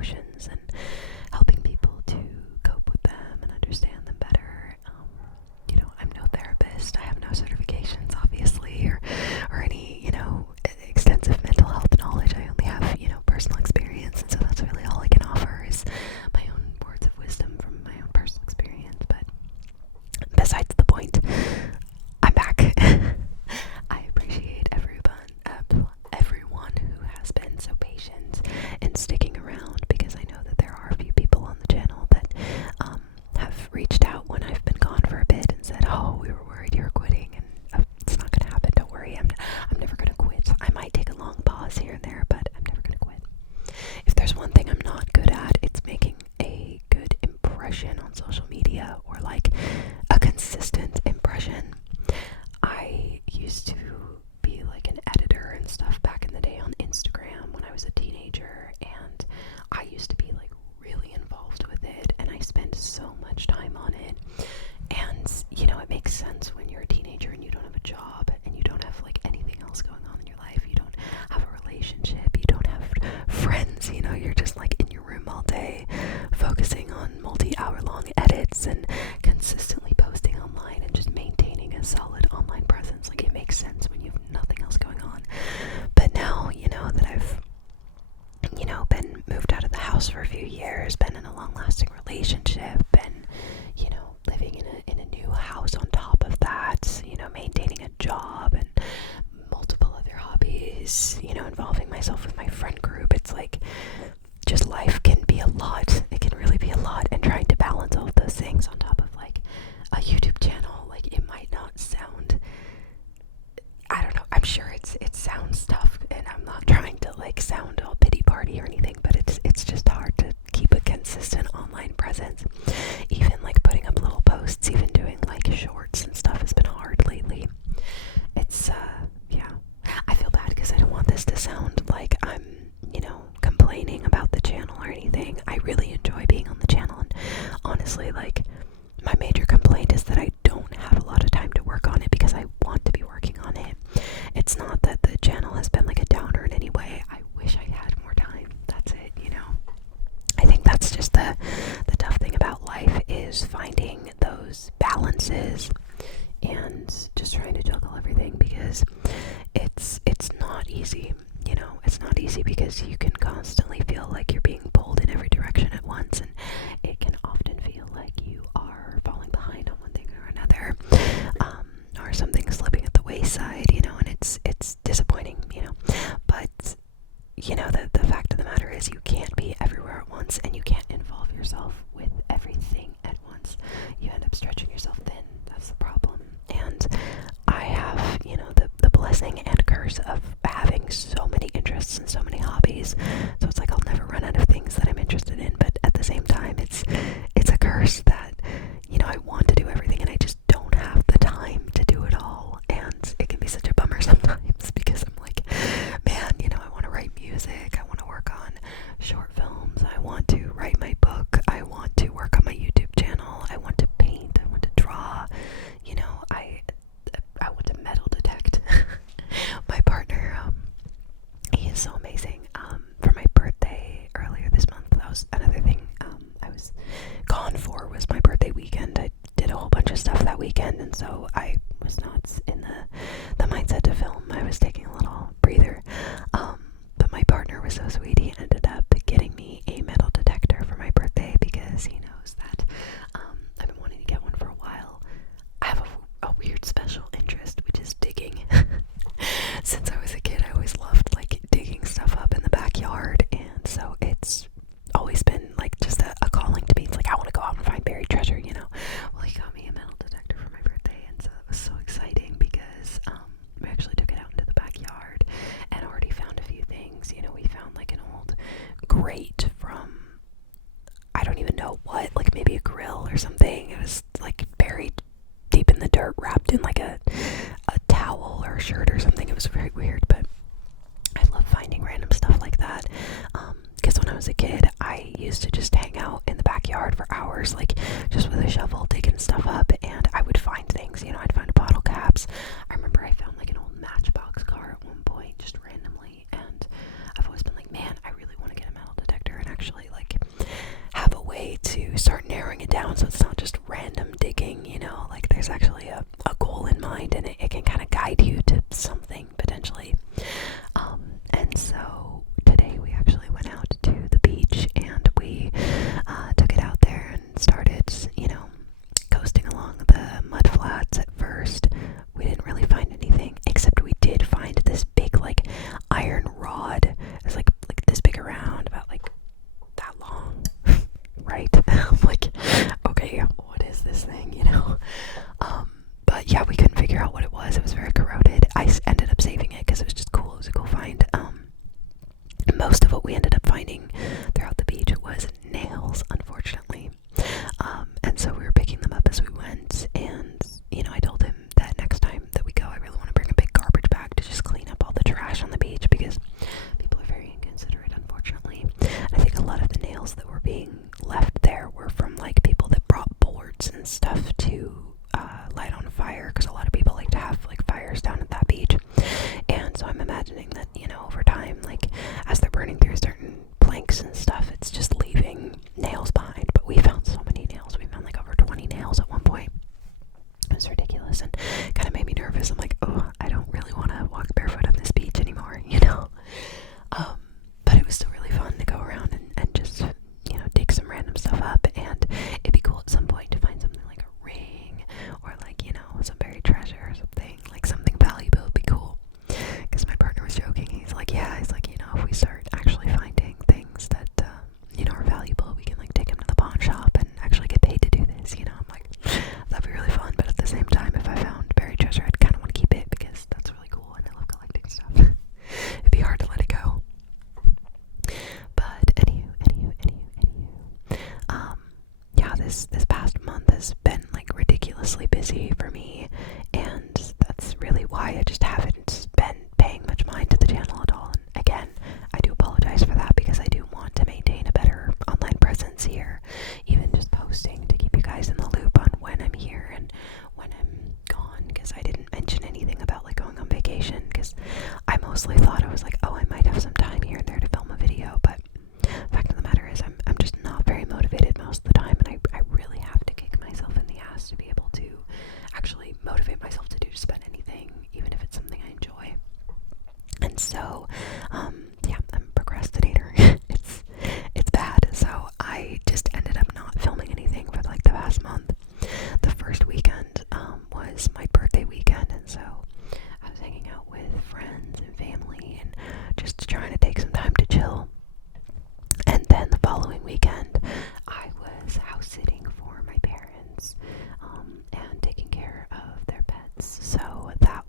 emotions and helping people to cope with them and understand them better. I'm no therapist. I have no certifications, obviously, or any, extensive mental health knowledge. I only have, personal experience, and so that's really all I can offer is my own words of wisdom from my own personal experience. But besides the point, I'm back. I appreciate everyone who has been so patient and sticking around, because I know that there are a few people on the channel that have reached out when I've been gone for a bit and said, "Oh, we were worried you were quitting," and it's not gonna happen. Don't worry. I'm never gonna quit. I might take a long pause here and there, but I'm never gonna quit. If there's one thing I'm not good at, it's making a good impression on social media, or like a consistent impression. I used to be like an editor and stuff back in the day on Instagram when I was a teenager, and I used to be like really involved with it, and I spent so much time on it. And it makes sense when you're a teenager and you don't have a job and you don't have like anything else going on in your life. You don't have a relationship, you don't have friends, you're just like in your room all day focusing on multi-hour long edits and consistently posting online and just maintaining a solid online presence. Like, it makes sense when you have nothing else going on. But now, that I've been moved out of the house for a few years, been in a long-lasting relationship, been, living in a new house on top of that, maintaining a job and multiple other hobbies, involving myself with my friend group. It's like, just life can be a lot. It can really be a lot, and trying to balance all of those things on top of like a YouTube channel, like, it might not sound, I don't know, I'm sure it sounds tough, and I'm not trying to like sound all pity party or anything, but it's just hard to keep a consistent online presence. Even like putting up little posts, even doing like shorts and stuff has been hard lately. It's yeah, I feel bad because I don't want this to sound like I'm complaining about the channel or anything. I really enjoy being on the channel, and honestly, like, my major complaint is that I don't have a lot of time to work on it because I want to be working on it. It's not that the channel has been like a downer in any way. I wish I had more time. That's it, I think that's just the tough thing about life, is finding those balances and just trying to juggle everything, because it's not easy. It's not easy because you can constantly feel like you're being pulled in every direction at once, and it can often feel like you are falling behind on one thing or another, or something slipping at the wayside, and it's disappointing, but the fact of the matter is, you can't be everywhere at once, and you can't involve yourself with everything at once. You end up stretching yourself thin. That's the problem. And I have, the blessing and curse of having so many interests and so many hobbies. So it's like I'll never run out of things that I'm interested in. But at the same time, it's a curse that, I want to do everything and I just don't have the time to do it all. And it can be such a bummer sometimes, because I'm like, man, I want to write music. I want to work on short films. I want to write my book. I want to work on my YouTube channel. I want to paint. I want to draw. I want to metal detect. My partner, he is so amazing. For my birthday earlier this month, that was another thing I was gone for, was my birthday weekend. I did a whole bunch of stuff that weekend, and so I was not in the mindset to film. I was taking a little breather. But my partner was so sweet. He ended up getting me a metal detector for my birthday, because he knows that I've been wanting to get one for a while. I have a weird special interest, which is digging. Since I was a kid, I always loved like digging stuff up in the backyard, and so it's always been like just a calling to me. It's like, I want to go out and find buried treasure, Well, he got me a metal detector for my birthday, and so it was so exciting, because we actually took it out into the backyard and already found a few things. We found like an old grate from, I don't even know what, like maybe a grill or something. It was like buried deep in the dirt, wrapped in like a towel or a shirt or something. It was very weird, but I love finding random stuff like that. Because when I was a kid, I used to just hang out in the backyard for hours, like just with a shovel digging stuff up, and I would find things. I'd find bottle caps. I remember I found like an old Matchbox car at one point, just randomly, and I've always been like, man, I really want to get a metal detector and actually like to start narrowing it down so it's not just random digging, you know, like there's actually a goal in mind, and it can kind of guide you to something potentially. And so today we actually went out to the beach, and we took it out there and started, you know, coasting along the mud flats. At first we didn't really find anything, except we did find this big like iron rod. It's like this big around, about like that long. Right? I'm like, okay, what is this thing, you know? But yeah, we couldn't figure out what it was. It was very corroded. I ended up saving it because it was just cool. It was a cool find. Most of what we ended up finding throughout the beach was nails, unfortunately. And so we were picking them up as we went, and, you know, I told him that next time that we go, I really want to bring a big garbage bag to just clean up all the trash on the beach, because people are very inconsiderate, unfortunately. And I think a lot of the nails that were being left there were from, like, people that brought boards and stuff to light on fire, because a lot of people like to have, like, fires down at that beach. And so I'm imagining that, you know, over time, like, as they're burning through certain planks and stuff, it's just leaving nails behind. But we found so many nails. We found like over 20 nails at one point. It was ridiculous, and kind of made me nervous. I'm like, oh, I don't really want to walk barefoot on this beach anymore, you know? But it was still really fun to go around and just, you know, dig some random stuff up. And it'd be cool at some point to find something like a ring, or like, you know, some buried treasure or something, like something valuable would be cool. Because my partner was joking. He's like, yeah, he's like, you know, if we start actually finding things that, you know, are valuable, we can like take them to the pawn shop and actually get paid to do this, you know? I'm like, that'd be really fun. But at the same time, if I found buried treasure, I'd kind of want to keep it, because that's really cool and I love collecting stuff. It'd be hard to let it go. But anywho, yeah, this past month has been like ridiculously busy for me, and that's really why I just haven't been paying much mind to the channel at all. And again, I do apologize for that, because I do want to maintain a better online presence here, even just posting to keep you guys in the loop on when I'm here and when I'm gone, because I didn't mention anything about like going on vacation, because I mostly thought, I was like, oh, I might have some time here and there to film a video, but fact of the matter is I'm just not very motivated most of the time, and I really have to kick myself in the ass to be able to actually motivate myself to do just about anything, even if it's something I enjoy. And so, yeah, I'm a procrastinator. it's bad. So I just ended up not filming anything for like the past month. The first weekend was my birthday weekend, and so I was hanging out with friends and family and just trying to take some time to chill. And then the following weekend, I was house sitting for my parents, and taking care of their pets. So that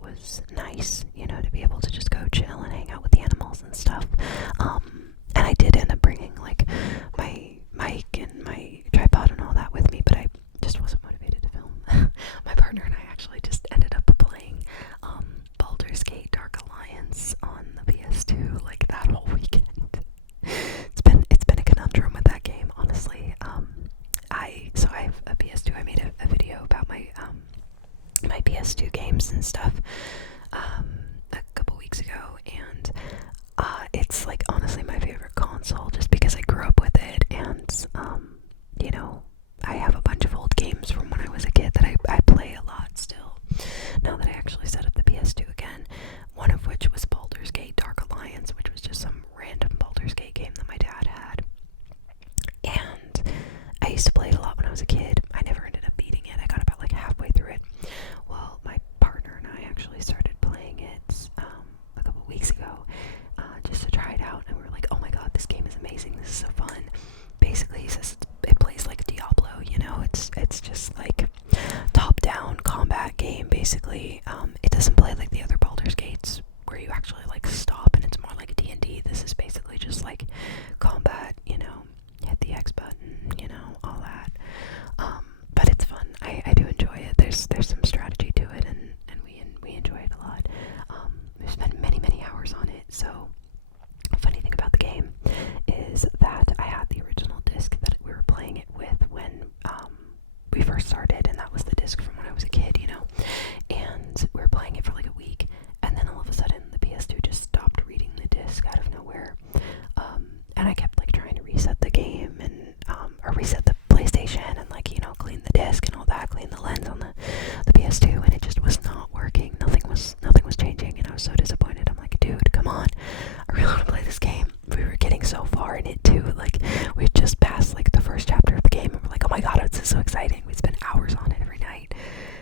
far in it too. Like, we just passed like the first chapter of the game, and we're like, oh my god, it's so exciting. We spend hours on it every night.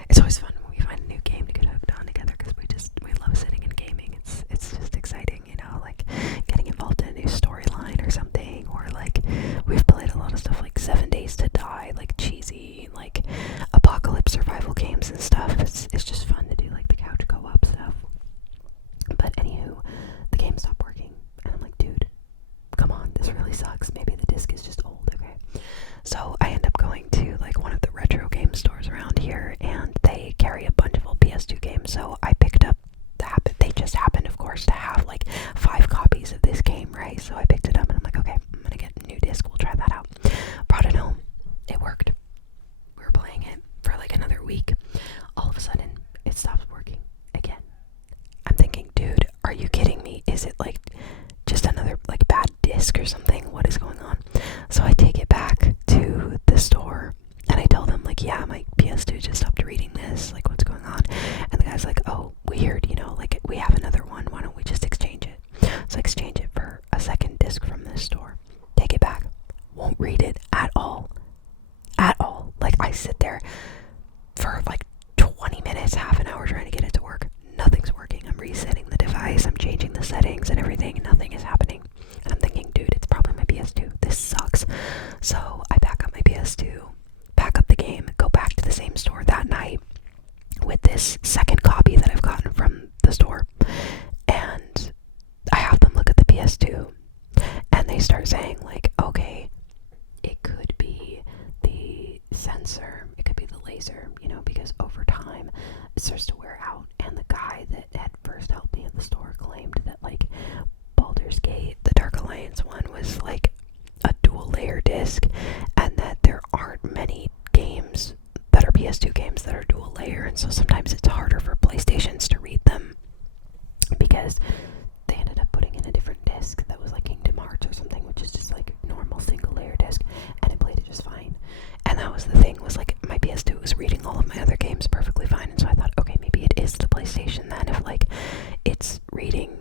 It's always fun when we find a new game to get hooked on together, because we love sitting and gaming. It's just exciting, you know, like getting involved in a new storyline or something, or like we've played a lot of stuff like 7 Days to Die, like cheesy like apocalypse survival games and stuff. It's just fun to do like the couch co-op stuff. But anywho, the game stopped working, and I'm like, dude, come on, this really sucks. Maybe the disc is just old. Okay, so I end up going to like one of the retro game stores around here, and they carry a bunch of old PS2 games. So I picked up they just happened, of course, to have like 5 copies of this game, right? So I picked it up, and I'm like, okay, I'm gonna get a new disc. We'll try that out. Brought it home. It worked. We were playing it for like another week. All of a sudden, it stops working again. I'm thinking, dude, are you kidding me? Is it like just another like bad disc or something? What is going on? So I take it back to the store, and I tell them like, yeah, my PS2 just stopped reading this. Like, what's going on? And the guy's like, oh, weird, you know, like we have another one. Why don't we just exchange it? So I exchange it for a second disc from this store. Take it back. Won't read it at all. At all. Like, I sit there for like 20 minutes, half an hour trying to get it to work. Nothing's working. I'm resetting the device. I'm changing the settings and everything. Nothing is happening. And I'm thinking, dude, it's probably my PS2. This sucks. So I back up my PS2, pack up the game, go back to the same store that night with this second copy that I've gotten from the store. And I have them look at the PS2, and they start saying like, okay, it could be the sensor, it could be the laser, you know, because over time it starts to wear out. And the guy that had first helped me at the store claimed that like Baldur's Gate, the Dark Alliance one, was like a dual layer disc, and that there aren't many games that are PS2 games that are dual layer, and so sometimes it's harder for PlayStations to read them because they ended up putting in a different disc that was like Kingdom Hearts or something, which is just like normal single layer disc, and it played it just fine. And that was the thing, was like my PS2 was reading all of my other games perfectly fine, and so I thought, okay, maybe it is the PlayStation then, if like it's reading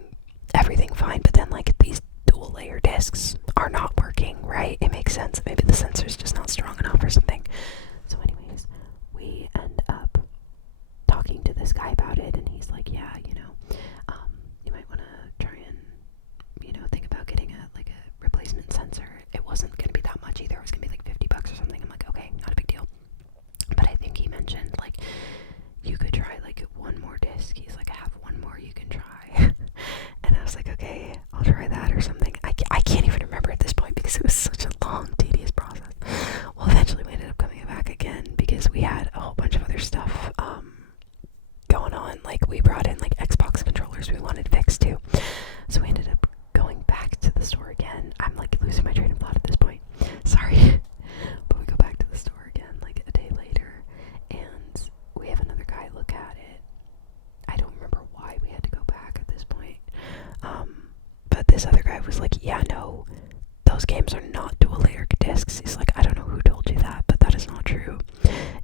everything fine, but then like these dual layer discs are not working, right? It makes sense. Maybe the sensor's just not strong enough or something. So anyways, we end up talking to this guy about it, and he's like, yeah, you know, you might want to try and, you know, think about getting a replacement sensor. It wasn't going to be that much either. It was going to be like $50 or something. I'm like, okay, not a big deal. But I think he mentioned like you could try like one more disc. He's like, I have one more you can try. And I was like, okay, I'll try that or something. I can't even remember at this point because it was such a long, tedious process. Well, eventually we ended up coming back again because we had a whole bunch of other stuff going on. Like, we brought in like Xbox controllers we wanted fixed too. So we ended up going back to the store again. I'm like losing my train of thought at this point. Sorry. But we go back to the store again like a day later, and we have another guy look at it. I don't remember why we had to go back at this point. But this other guy was like, yeah, no, those games are not dual layer discs. He's like, I don't know who told you that, but that is not true.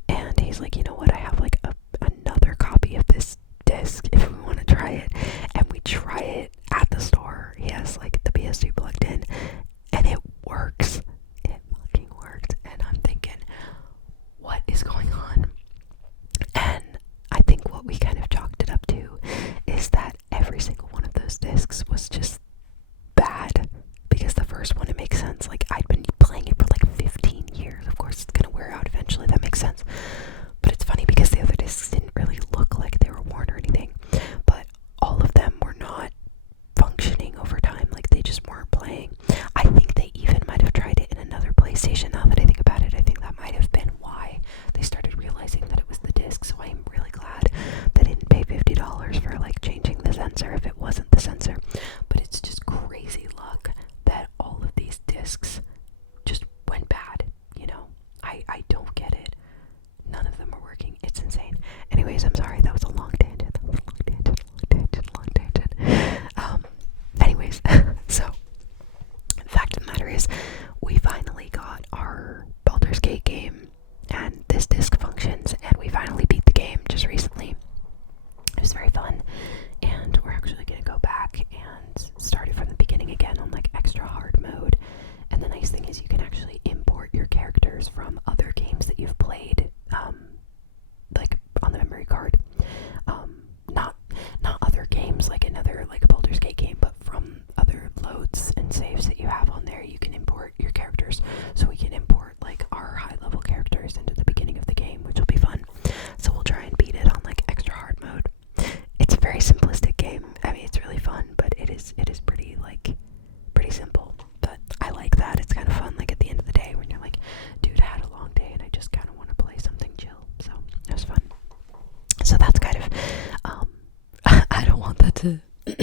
And he's like, you know what, I have like another copy of this disc if we want to try it. And we try it at the store. He has like the PS2 plugged in, and it works. It fucking worked. And I'm thinking, what is going on? And I think what we kind of chalked it up to is that every single one of those discs was just bad. Because the first one, it makes sense. Like, I'd been playing it for like 15 years. Of course, it's gonna wear out eventually. That makes sense. But it's funny because the other discs didn't really look like they were worn or anything. But all of them were not functioning over time. Like, they just weren't playing. I think they even might have tried it in another PlayStation. Now that I think about it, I think that might have been why they started realizing that it was the disc. So I'm really glad that I didn't pay $50 for like changing the sensor if it wasn't the sensor. But it's just crazy luck that all of these discs just went bad, you know? I don't get it. None of them are working. It's insane. Anyways, I'm sorry. That was a long tangent. Anyways, so the fact of the matter is, we finally got our Baldur's Gate game, and this disc functions, and we finally beat the game just recently. It was very fun, and we're actually going to go back and start it from the beginning again on like extra hard mode,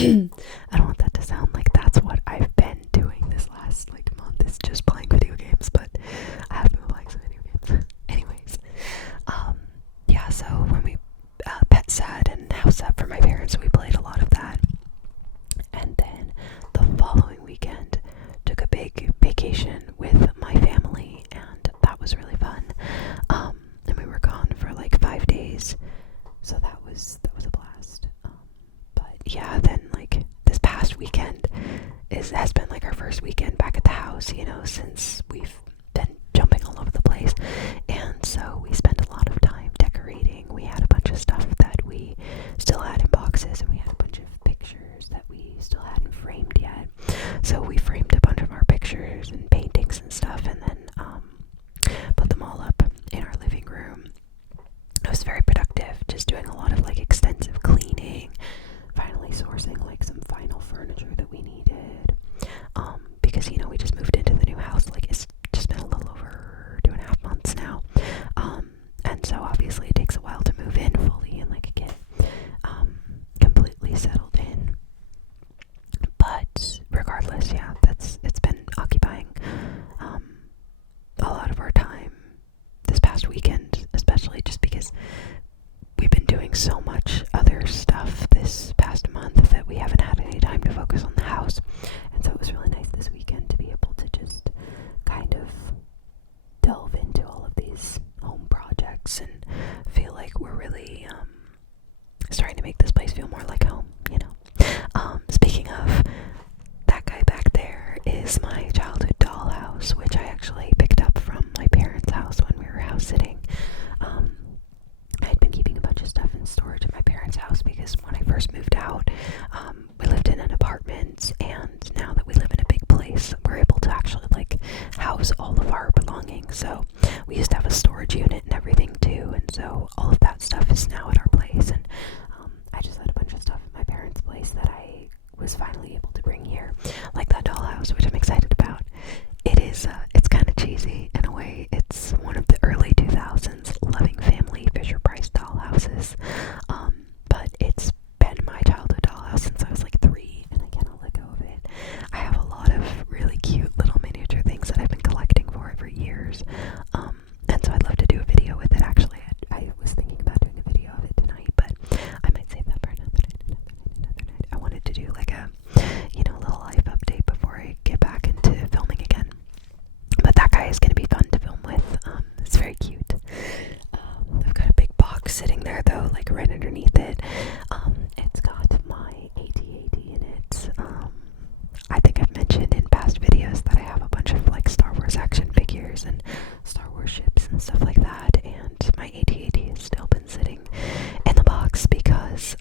I don't want that to sound like that's what I've been doing this last like month, is just playing video games, but I have been playing some video games. Anyways, yeah, so when we pet sat and house sat for my parents, we played a lot of that. And then the following weekend, took a big vacation with my family, and that was really fun. And we were gone for like 5 days, so that was a blast. But yeah, then like this past weekend has been like our first weekend back at the house, you know, since we've been jumping all over the place. And so we spent a lot of time decorating. We had a bunch of stuff that we still had in boxes, and we had a bunch of pictures that we still hadn't framed yet. So we framed a bunch of our pictures and paintings and stuff, and then put them all up in our living room. It was very productive, just doing a lot of like extensive cleaning, finally sourcing like some final furniture that we needed, because, you know, we just moved into the new house. Like, it's just been a little over 2.5 months now, and so obviously it takes a while to move in fully and like get completely settled in. But regardless, yeah, it's been occupying a lot of our time this past weekend, especially just because we've been doing so much other stuff this past month that we haven't had any time to focus on the house. And so it was really nice this weekend to be able to just kind of delve into all of these home projects and feel like we're really starting to make this place feel more like home, you know. Speaking of, that guy back there is my childhood dollhouse, which I actually picked up from my parents' house when we were house sitting. I had been keeping a bunch of stuff in storage at my parents' house because when I first moved out, we lived in an apartment, and now that we live in a big place, we're able to actually like house all of our belongings. So we used to have a storage unit and everything too, and so all of that stuff is now at our place. And I just had a bunch of stuff at my parents' place that I was finally able to bring here, like that dollhouse, which I'm excited about. It's kind of cheesy in a way. It's one of the early 2000s Loving Family Fisher Price dollhouses, but it's been my childhood dollhouse since I was like 3, and I cannot let go of it. I have a lot of really cute little miniature things that I've been collecting for years, and so I'd love to do a video with it. Actually, I was thinking about doing a video of it tonight, but I might save that for another night. I wanted to do like a, you know, little life update before I get back into filming again. But that guy is going to be fun to film with. It's very cute. I've got a big box sitting there though, like right underneath it. It's got my AT-AT in it. I think I've mentioned in past videos that I have a bunch of like Star Wars action figures and Star Wars ships and stuff like that, and my AT-AT has still been sitting in the box because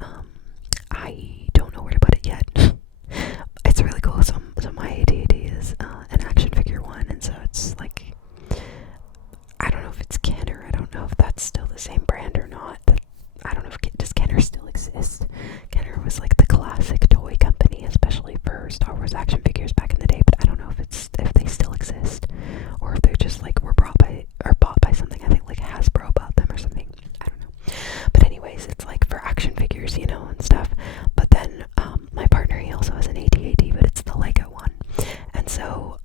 I don't know where to put it yet. It's really cool. So my AT-AT is an action figure one, and so it's like, I don't know if it's Kenner. I don't know if that's still the same brand or not. I don't know if does Kenner still exist. Kenner was like the classic toy company, especially for Star Wars action figures back in the day. But I don't know if they still exist, or if they're just like were bought by something. I think like Hasbro bought them or something. I don't know. But anyways, it's like for action figures, you know, and stuff. But then my partner, he also has an AT-AT, but it's the Lego one. And so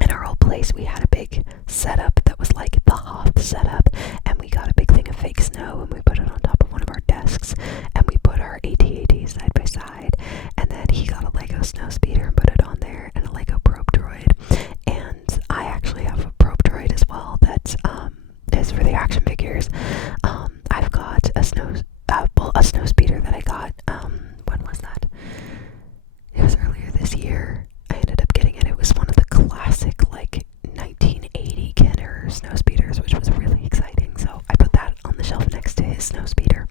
in our old place, we had a big setup that was like the Hoth setup, and we got a big thing of fake snow, and we put it on top of one of our desks, and we put our AT-AT side by side. And then he got a Lego snow speeder and put it on there, and a Lego probe droid. And I actually have a probe droid as well that is for the action figures. I've got a snow speeder that I got. When was that? It was earlier this year. I ended up getting it. It was one of the classic like 1980 Kenner snow speeders, which was really exciting. So I put that on the shelf next to his snow speeder,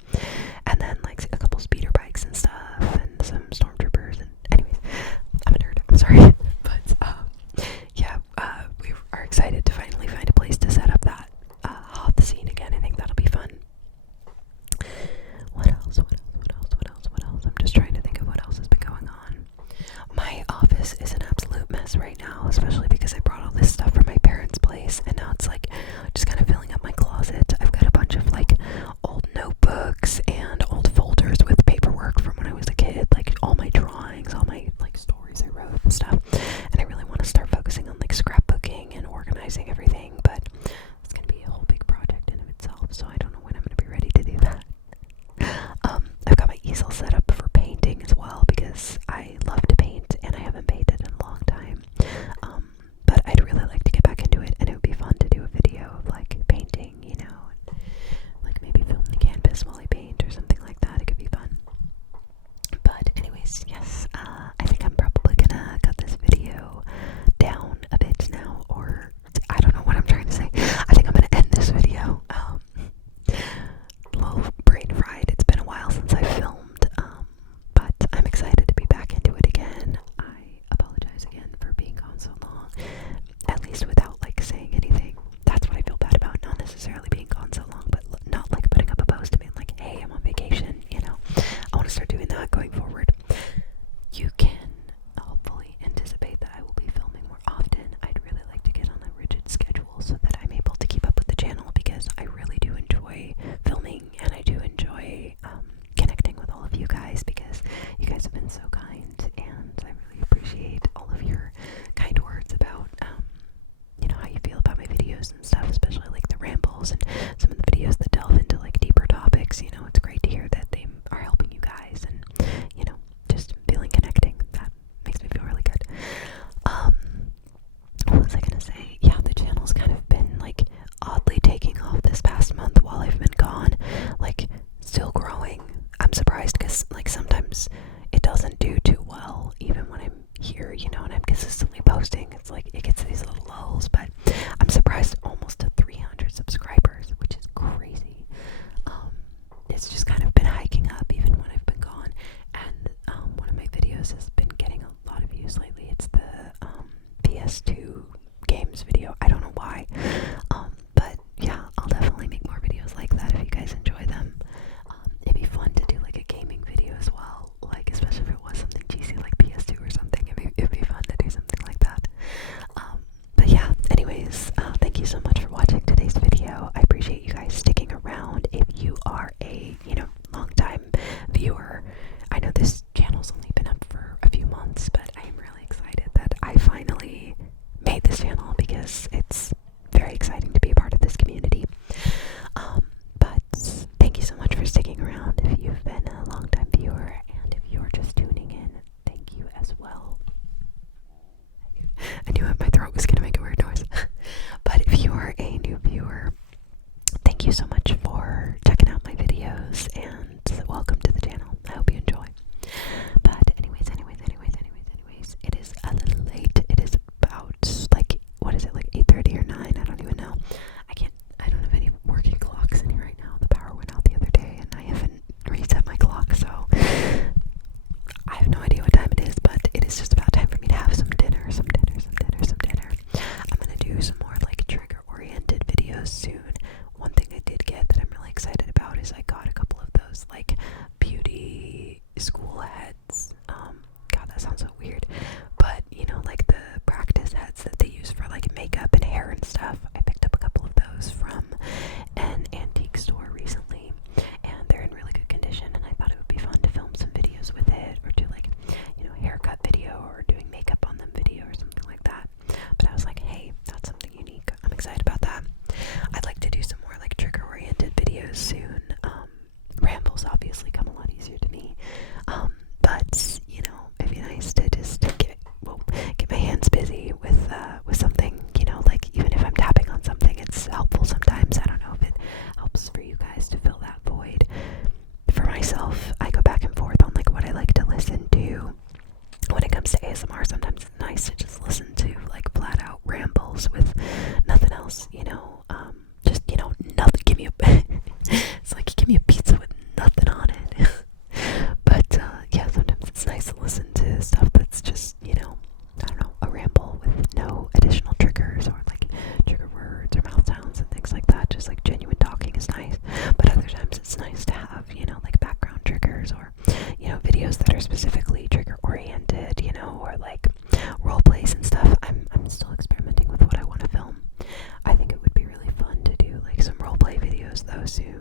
and then like a couple speeder bikes and stuff, and some stormtroopers. And anyways, I'm a nerd. nice without like saying anything. That's what I feel bad about, not necessarily being gone so long, but not like putting up a post and being like, hey, I'm on vacation, you know. I want to start doing that going forward. You can hopefully anticipate that I will be filming more often. I'd really like to get on a rigid schedule so that I'm able to keep up with the channel, because I really do enjoy filming, and I do enjoy connecting with all of you guys, because you guys have been so kind, and I really appreciate all of your kind words about you know, how you feel about my videos and stuff, especially like the rambles and some of the videos that delve into like deeper topics. You know, it's great to hear that they are helping you guys, and you know, just feeling connecting. That makes me feel really good. What was I gonna say? Yeah, the channel's kind of been like oddly taking off this past month while I've been gone, like still growing. I'm surprised, because like sometimes it doesn't do too well even when I'm here, you know, and I'm consistently posting. It's like it gets these little lulls, but I'm surprised almost to 300 subscribers, which is crazy. It's just kind of been hiking up even when I've been gone, and one of my videos has been getting a lot of views lately. It's the PS2 games video. I don't know why, but yeah, I'll definitely make more videos like that if you guys enjoy them. It'd be fun to do like a gaming video as well, like especially if it was something cheesy like PS2 or something. It'd be fun to do something like that. But yeah, anyways, thank you so much for watching today's video. I appreciate you guys sticking around. If you are a, you know, long-time viewer, I know this channel's only been up for a few months, but I am really excited that I finally made this channel, because it's very exciting to be a part of this community. But thank you so much for sticking around if you've been a long-time viewer, and if you're just tuning in, thank you as well. I knew my throat was gonna make a weird noise. But if you are a new viewer, thank you so much for checking out my videos, and welcome to the channel. I hope you enjoy. But anyways, it is a little late. It is about like, what is it, like 8:30 or 9? I don't even know. I don't have any working clocks in here right now. The power went out the other day, and I haven't reset my clock, so I have no idea what time it is, but it is just about time for me to have some dinner. I'm gonna do some more like trigger-oriented videos soon. One thing I did get that I'm really excited about is I got a couple of those like beauty school heads. God, that sounds so weird, but you know, like the practice heads that they use for like makeup and hair and stuff. I picked up a couple of those from an antique store recently, and they're in really good condition, and I thought it would be fun to film some videos with it, or do like, you know, haircut video or doing makeup on them video or something like that. But I was like, hey, that's something unique. I'm excited about that. I'd like to do some more like trigger-oriented videos soon. Rambles obviously come a lot easier to me, but you know, it'd be nice to just get my hands busy with something, you know, like even if I'm tapping on something, it's helpful sometimes. I don't know if it helps for you guys to fill that void. For myself, I go back and forth on like what I like to listen to. When it comes to ASMR, sometimes it's nice to just listen to like flat out rambles with nothing else, you know, just, you know, nothing. It's like, give me a pizza with nothing on it. But yeah, sometimes it's nice to listen to stuff that's just, you know, I don't know, a ramble with no additional triggers, or like trigger words or mouth sounds and things like that. Just like genuine talking is nice, but other times it's nice to have, you know, like background triggers, or you know, videos that are specifically trigger oriented, you know, or like role plays and stuff. I'm still experimenting with what I want to film. I think it would be really fun to do like some role play videos though soon.